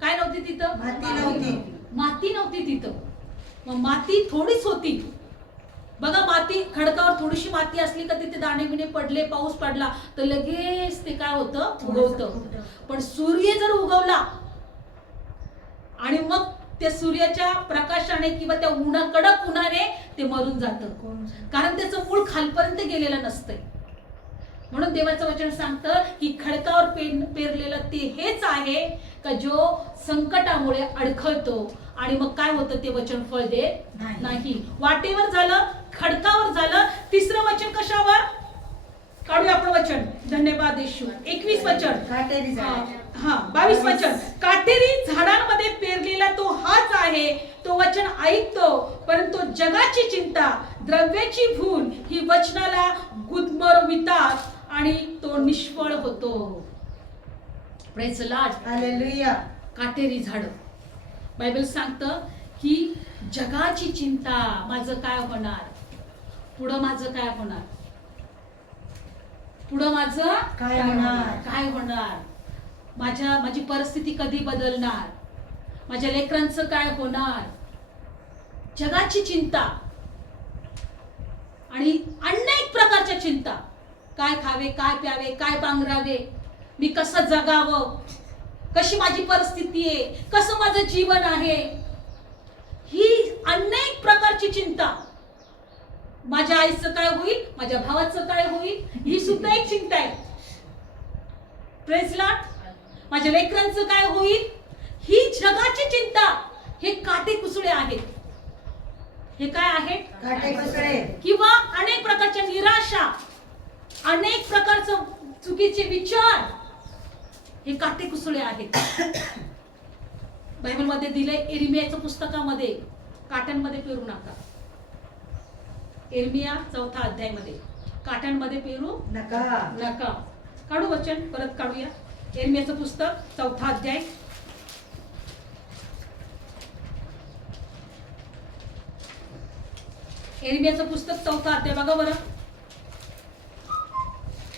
काय नव्हती तिथं? माती नव्हती तिथं. मग माती थोडीच होती. बघा, माती खडकावर थोडीशी माती असली का तिथे दाणे बिणे पडले, पाऊस पडला तर लगेच ते काय होतं, उगवतं. पण सूर्य जर उगवला आणि मग त्या सूर्याच्या प्रकाशाने किंवा त्या कडक उन्हाने ते मरून जातं, कारण त्याचं मूळ खालपर्यंत गेलेलं नसतंय. म्हणून देवाचं वचन सांगतं की खडकावर पेरलेलं ते हेच आहे का जो संकटामुळे अडखळतो आणि मग काय होतं, ते वचन फळ देत नाही. वाटेवर झालं, खडकावर झालं. तिसरं वचन कशावर काढूया आपण वचन? धन्यवाद येशू. 21 वचन, 22 वचन. काटेरी झाडांमध्ये पेरलेला तो हाच आहे, तो वचन ऐकतो, परंतु जगाची चिंता, द्रव्याची भूल ही वचनाला गुदमरवितात आणि तो निष्फळ होतो. Praise the Lord. हालेलुया. काटेरी झाड. बायबल सांगतं की जगाची चिंता, माझं काय होणार, पुढं माझं काय होणार, पुढं माझं काय होणार? काय होणार, माझी परिस्थिती कधी बदलणार, माझ्या लेकरांचं काय होणार, जगाची चिंता आणि अनेक प्रकारच्या चिंता. काय खावे, काय प्यावे, काय पांघरावे, मी कसं जगावं, कशी माझी परिस्थिती आहे, कसं माझं जीवन आहे, ही अनेक प्रकारची चिंता. माझ्या आईचं काय होईल, माझ्या भावाचं काय होईल, ही सुद्धा एक चिंता आहे. Praise Lord. माझ्या लेकरांचं काय होईल, ही जगाची चिंता. हे काटेकुसळे आहेत. हे काय आहेत? काटेकुसळे. किंवा अनेक प्रकारच्या निराशा, अनेक प्रकारचं चुकीचे विचार, हे काटेकुसळे आहेत. बायबल मध्ये दिले इर्मियाच्या पुस्तकामध्ये, काट्यांमध्ये पेरू नका. इर्मिया 4 अध्यायामध्ये, काट्यांमध्ये पेरू नका. नका. काढू वचन, परत काढूया. इर्मियाचं पुस्तक 4 अध्याय. इर्मियाचं पुस्तक 4 अध्याय बघा बरं.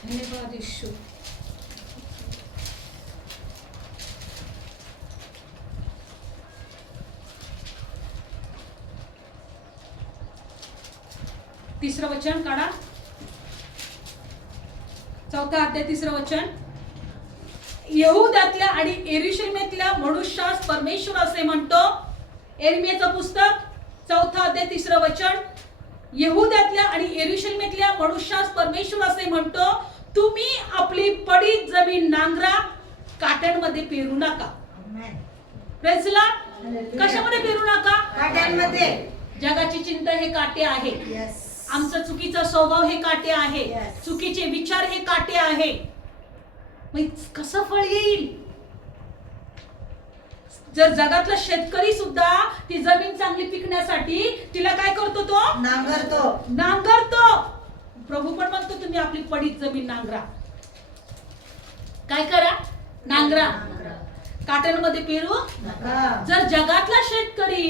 धन्यवाद येशू. तिसरं वचन काढा. 4 अध्याय 3रं वचन. यहूदातल्या आणि यरूशलेमातल्या मनुष्यास परमेश्वर असे म्हणतो. इर्मियाचं पुस्तक 4 अध्याय 3रं वचन. यहूदातल्या आणि यरूशलेमातल्या मनुष्यास परमेश्वर असे म्हणतो, तुम्ही आपली पडीत जमीन नांगरा, काट्यांमध्ये पेरू नका. Praise the Lord. कशामध्ये पेरू नका? काट्यांमध्ये. जगाची चिंता हे काटे आहे. यस. आमचा चुकीचा स्वभाव हे काटे आहे. Yes. चुकीचे विचार हे काटे आहे. मग कसं फळ येईल? जर जगातला शेतकरी सुद्धा ती जमीन चांगली पिकण्यासाठी तिला काय करतो? तो नांगरतो. प्रभू पण म्हणतो तुम्ही आपली पडीत जमीन नांगरा. काय करा? नांगरा. काट्यांमध्ये पेरू नका. जर जगातला शेतकरी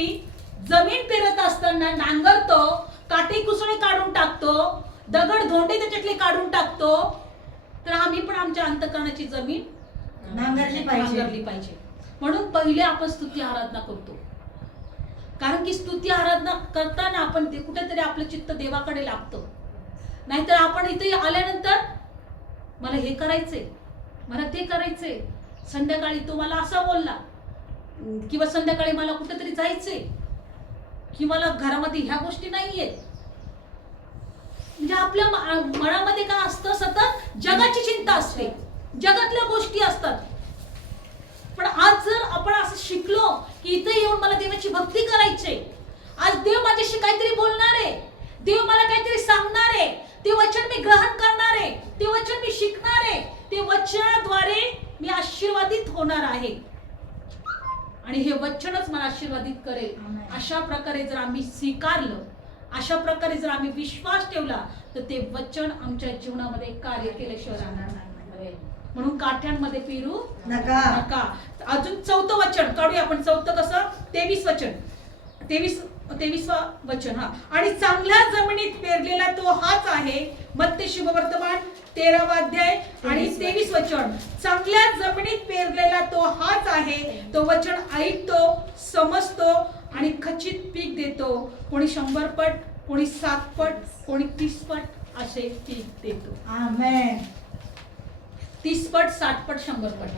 जमीन पेरत असताना नांगरतो, काटे कुसळे काढून टाकतो, दगड धोंडे त्याच्यातले काढून टाकतो, तर आम्ही पण आमच्या अंतःकरणाची जमीन नांगरली पाहिजे. म्हणून पहिले आपण स्तुती आराधना करतो. कारण की स्तुती आराधना करताना आपण ते कुठेतरी आपलं चित्त देवाकडे लागतं. नाहीतर आपण इथे आल्यानंतर मला हे करायचंय, मला ते करायचंय, संध्याकाळी तो मला असा बोलला, किंवा संध्याकाळी मला कुठेतरी जायचंय, की मला घरामध्ये ह्या गोष्टी नाहीयेत. म्हणजे आपल्या मनामध्ये काय असतं? सतत जगाची चिंता असते, जगातल्या गोष्टी असतात. पण आज जर आपण असं शिकलो की इथे येऊन मला देवाची भक्ती करायची, आज देव माझ्याशी काहीतरी बोलणार आहे, देव मला काहीतरी सांगणार आहे, ते वचन मी ग्रहण करणार आहे, ते वचन मी शिकणार आहे, ते वचनाद्वारे मी आशीर्वादित होणार आहे आणि हे वचनच मला आशीर्वादित करेल. अशा प्रकारे जर आम्ही स्वीकारलं, अशा प्रकारे जर आम्ही विश्वास ठेवला, तर ते वचन आमच्या जीवनामध्ये कार्य केल्याशिवाय राहणार नाही. म्हणून काठ्यांमध्ये पेरू नका. अजून 4थं वचन काढूया आपण. 4थं कसं? 23 वचन. 23वा वचन. हा. आणि चांगल्या जमिनीत पेरलेला तो हाच आहे. मत्ते शुभवर्तमान 13वा अध्याय आणि 23 वचन. चांगल्या जमिनीत पेरलेला तो हाच आहे. तो वचन ऐकतो, समजतो आणि खचित पीक देतो. कोणी 100 पट, कोणी 7 पट, कोणी 30 पट असे पीक देतो. आमेन. 30 पट, 60 पट, 100 पट.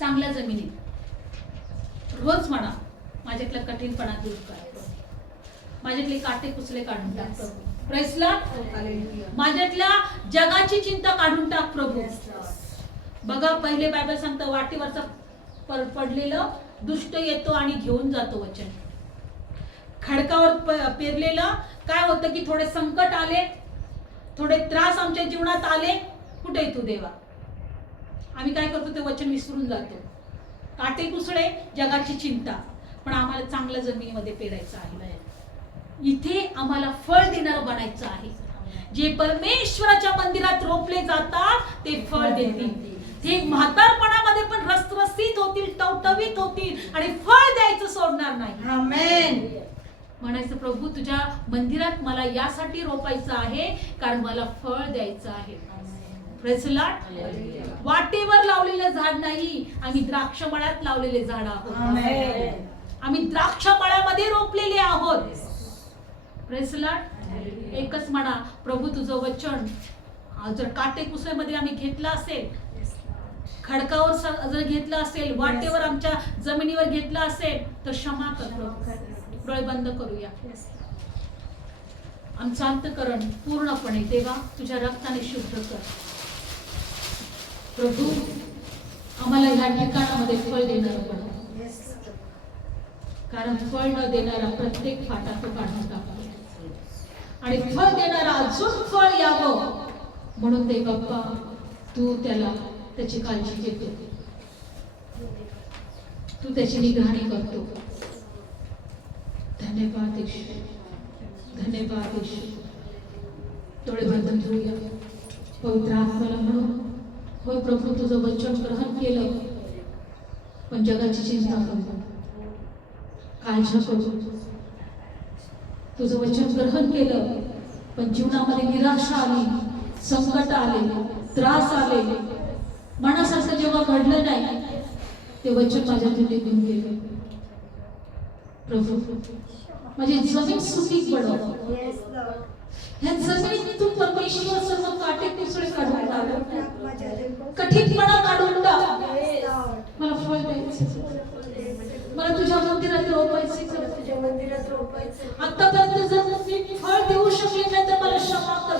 चांगल्या जमिनीत. रोज म्हणा, माझ्यातला कठीणपणा दूर कर, माझ्यातले काटे कुचले काढून टाक प्रभू. Praise the lord. माझ्यातल्या जगाची चिंता काढून टाक प्रभू. बघा, पहिले बायबल सांगतं वाटेवरचा पडलेलं दुष्ट येतो आणि घेऊन जातो वचन. खडकावर पेरलेलं काय होतं की थोडे संकट आले, थोडे त्रास आमच्या जीवनात आले, कुठे तू देवा? आम्ही काय करतो? ते वचन विसरून जातो. काटे कुसळे, जगाची चिंता. पण आम्हाला चांगल्या जमिनीमध्ये पेरायचं आहे. इथे आम्हाला फळ देणारं बनायचं आहे. जे परमेश्वराच्या मंदिरात रोपले जातात ते फळ देतील. ते म्हातारपणामध्ये पण रसरशीत होतील, टवटवीत होतील आणि फळ द्यायचं सोडणार नाही. आमेन. म्हणायचं प्रभू तुझ्या मंदिरात मला यासाठी रोपायचं आहे कारण मला फळ द्यायचं आहे. Praise the Lord. वाटेवर लावलेलं झाड नाही, आम्ही द्राक्ष मळ्यात लावलेले झाड आहोत. आमेन. आम्ही द्राक्ष मळ्यामध्ये रोपलेले आहोत. Praise the Lord. एकच म्हणा, प्रभू तुझं वचन जर काटेकुसळमध्ये आम्ही घेतलं असेल, खडकावर जर घेतलं असेल, वाटेवर आमच्या जमिनीवर घेतलं असेल तर क्षमा कर प्रभू. डोळे बंद करूया. आमचं अंतःकरण पूर्णपणे देवा तुझ्या रक्ताने शुद्ध कर. प्रभू आम्हाला या ठिकाणामध्ये फळ देणार बन, कारण फळ न देणारा प्रत्येक फाटा तो काढून टाका आणि फळ देणारा अजून फळ यावं म्हणून दे बाप्पा तू त्याची काळजी घेतो, तू त्याची निगराणी करतो. धन्यवाद येशू, धन्यवाद येशू. डोळे बंद ठेवूया. पवित्र आत्म्याला म्हणून, होय प्रभू तुझं वचन ग्रहण केलं पण जगाची चिंता करू, काळजी करू. तुझं वचन ग्रहण केलं पण जीवनामध्ये निराशा आली, संकट आले, त्रास आले, मनासारखं जेव्हा घडलं नाही ते वचन माझ्यातून निघून गेलं. प्रभू माझी जमीन सुपीक बनव. ह्या जमिनीतून परमेश्वर सर्व काटेकुसळे काढून टाक, कठीणपणा काढून टाक. मला फळ द्यायचं, मला तुझ्या मंदिरात रोपायचे. आतापर्यंत जर मी फळ देऊ शकले नाही तर मला क्षमा कर.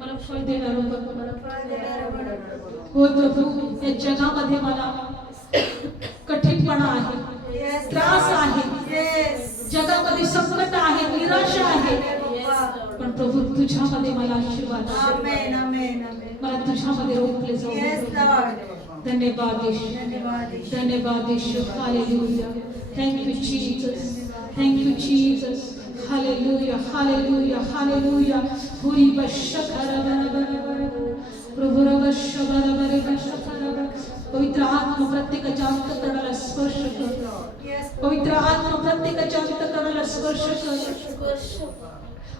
मला फळ देणार होय प्रभू. या जगामध्ये मला कठीणपणा आहे, त्रास आहे, जगामध्ये संकट आहे, निराशा आहे, पण प्रभू तुझ्यामध्ये मला आशीर्वाद आहे. मला तुझ्यामध्ये रोखले जाऊ. धन्यवाद येशू, धन्यवाद येशू. Hallelujah. Thank you Jesus, thank you Jesus. Hallelujah, hallelujah, hallelujah. पुरी प्रभू पवित्र आत्मा प्रत्येकाच्या अंतःकरणाला स्पर्श कर. पवित्र आत्मा प्रत्येकाच्या अंतःकरणाला स्पर्श कर.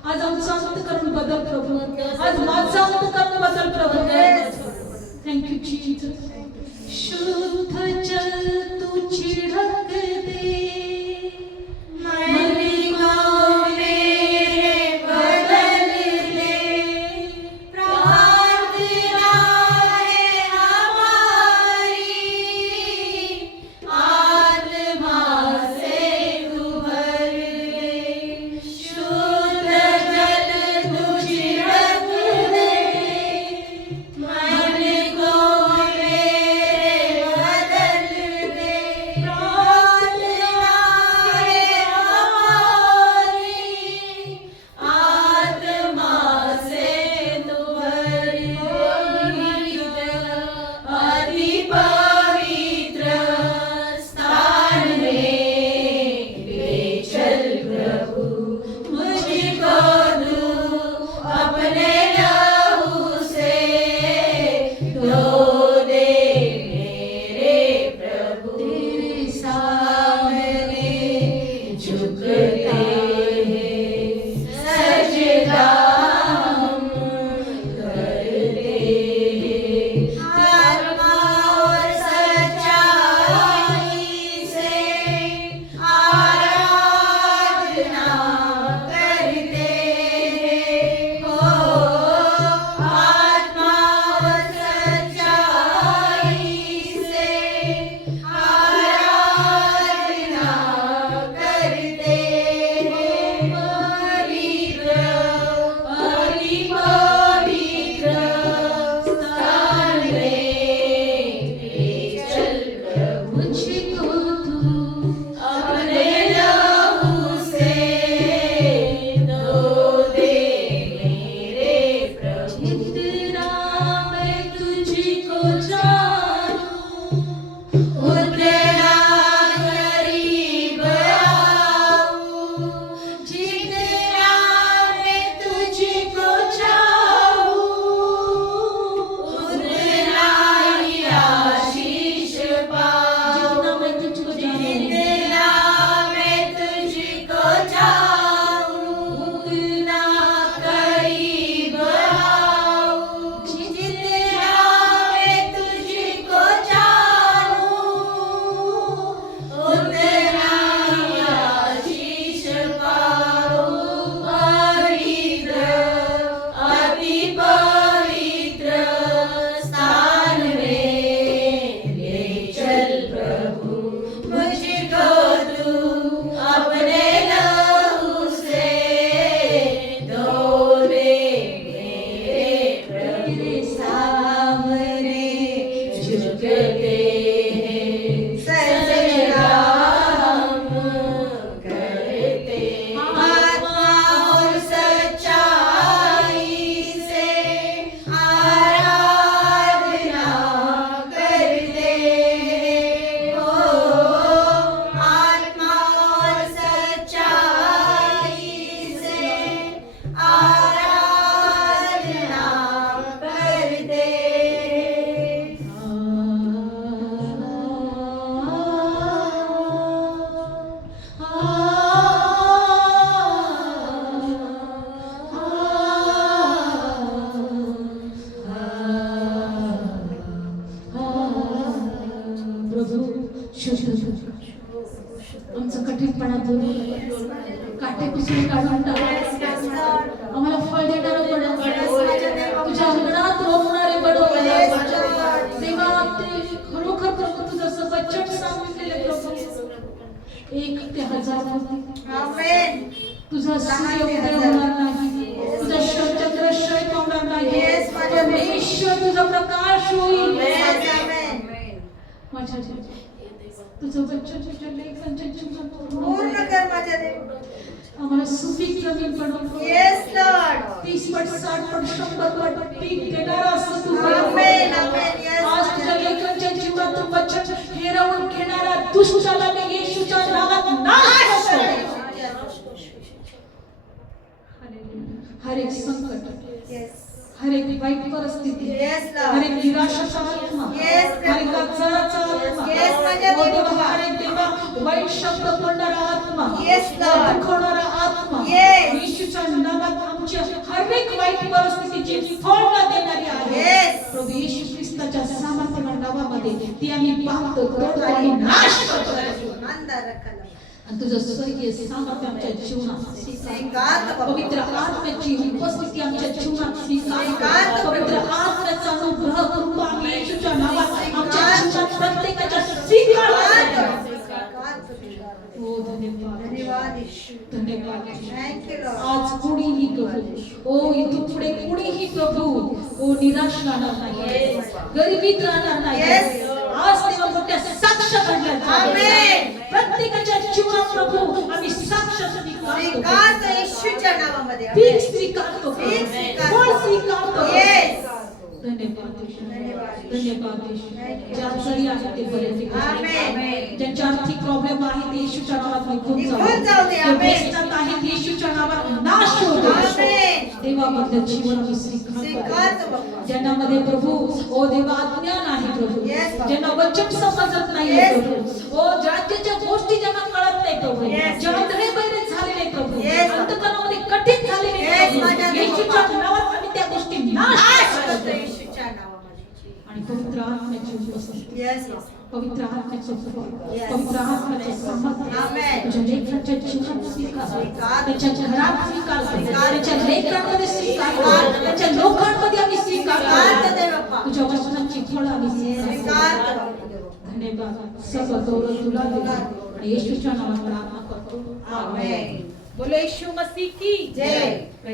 आज आमचं अंतःकरण बदल प्रभू, आज माझं अंतःकरण बदल प्रभू. Thank you Jesus. शुद्ध जल तू छिड़क दे मरी गाँव मेरे बदल दे. प्रार्थना है हमारी, आत्मा से तू भर दे. शुद्ध जल तू छिड़क दे मरी गाँव मेरे बदल दे. प्रार्थना दुसरे काढून टाक. आम्हाला फळ देणारं बनव. तुझ्या अंगणात रोवणारे बनव. देवा ते खरोखर प्रभू तुझं असं वचन सांगितलेलं प्रभू 1 ते 1000 आमेन. तुझा सूर्य उदय होणार नाही, तुझा चंद्र क्षय पावणार नाही. परमेश्वर तुझा प्रकाश होईल. माझ्या तुझं वचन तुझ्या लेखांच्या जीवनात पूर्ण कर माझ्या देव. आम्हाला सुपीक जमीन बनव. Yes Lord. 30 पट 60 पट 100 पट पीक देणारा असं तू आमेन आमेन. येस आज तुझ्या लेखांच्या जीवनात वचन हेरवून घेणारा दुष्टाला मी येशूच्या नावात नाश करतो. हर एक संकट, येस हर एक वाईट परिस्थिती, Yes, Lord. हर एक निराशाचा आत्मा, Yes, हर एक आजाराचा आत्मा, Yes, माझ्या ओ देवा, देवा. हर एक देवा वाईट शब्द बोलणारा आत्मा, Yes, Lord. दुखवणारा आत्मा, Yes. येशूच्या नावात आमच्या हर एक वाईट परिस्थितीची फळ न देणारी आहे. Yes. प्रभू येशू ख्रिस्ताच्या सामर्थ्यवान नावामध्ये ती आम्ही पाहतो, तोडतो आणि नाश करतो. अंधार रखला. आणि तुझं स्वर्गीय सामर्थ्य आमच्या जीवनात स्वीकार. पवित्र आत्म्याची उपस्थिती आमच्या जीवनात स्वीकार. स्वीकार. पवित्र आत्म्याचा अनुग्रह कृपा आम्ही येशूच्या नावात आमच्या जीवनात प्रत्येकाच्या स्वीकार करतो. ओ धन्यवाद, धन्यवाद येशू. धन्यवाद. Thank you Lord. आज कोणीही प्रभू, ओ इथून पुढे कोणीही प्रभू ओ निराश राहणार नाही, गरिबीत राहणार नाही. Yes. आज तेव्हा मोठ्या साक्ष घडल्या. आमेन. प्रत्येकाच्या जीवनात प्रभू आम्ही साक्ष स्वीकारतो. स्वीकार येशूच्या नावामध्ये. पीक स्वीकारतो, पीक स्वीकारतो. फळ स्वीकारतो. येस. धन्यवाद येशू. धन्यवाद. धन्यवाद येशू. Thank you. ज्या आजारी आहेत ते बरे ठिकाणी. आमेन. ज्यांच्या आर्थिक प्रॉब्लेम आहे ते येशूच्या नावात निघून निघून जाऊ दे. जे आमेन. व्यसनात आहेत येशूच्या नावात नाश होऊ दे. आमेन. देवाबद्दल जीवन आम्ही स्वीकारतो स्वीकारतो. बाप्पा. ज्यांच्यामध्ये प्रभू ओ देवा अज्ञान आहे प्रभू, Yes, बाप्पा. ज्यांना वचन समजत नाही Yes. प्रभू, ओ राज्याच्या गोष्टी ज्यांना कळत नाही प्रभू, Yes. जे अंधळे बहिरे झालेले प्रभू, Yes. अंतकरणामध्ये कठीण झालेले Yes, प्रभू, माझ्या देवा. येशूच्या नावात आम्ही त्या गोष्टी नाश नाश करतो करतो. येशूच्या नावामध्ये. आणि पवित्र आत्म्याची उपस्थिती, येस. पवित्र आत्म्याचं फळ, Yes. पवित्र आत्म्याचं सामर्थ्य Amen. तुझ्या लेकरांच्या जीवनात स्वीकार, स्वीकार. त्याच्या घरात स्वीकार, स्वीकार. त्याच्या लेकरांमध्ये स्वीकार, स्वीकार. त्याच्या लोकांमध्ये आम्ही स्वीकार स्वीकार करतो. दे बाप्पा. तुझ्या वचनांची फळं आम्ही स्वीकार स्वीकार करतो. करतो. धन्यवाद. सर्व गौरव तुला देतो आणि येशूच्या नावात प्रार्थना करतो. आमेन. बोलो येशू मसीह की जय.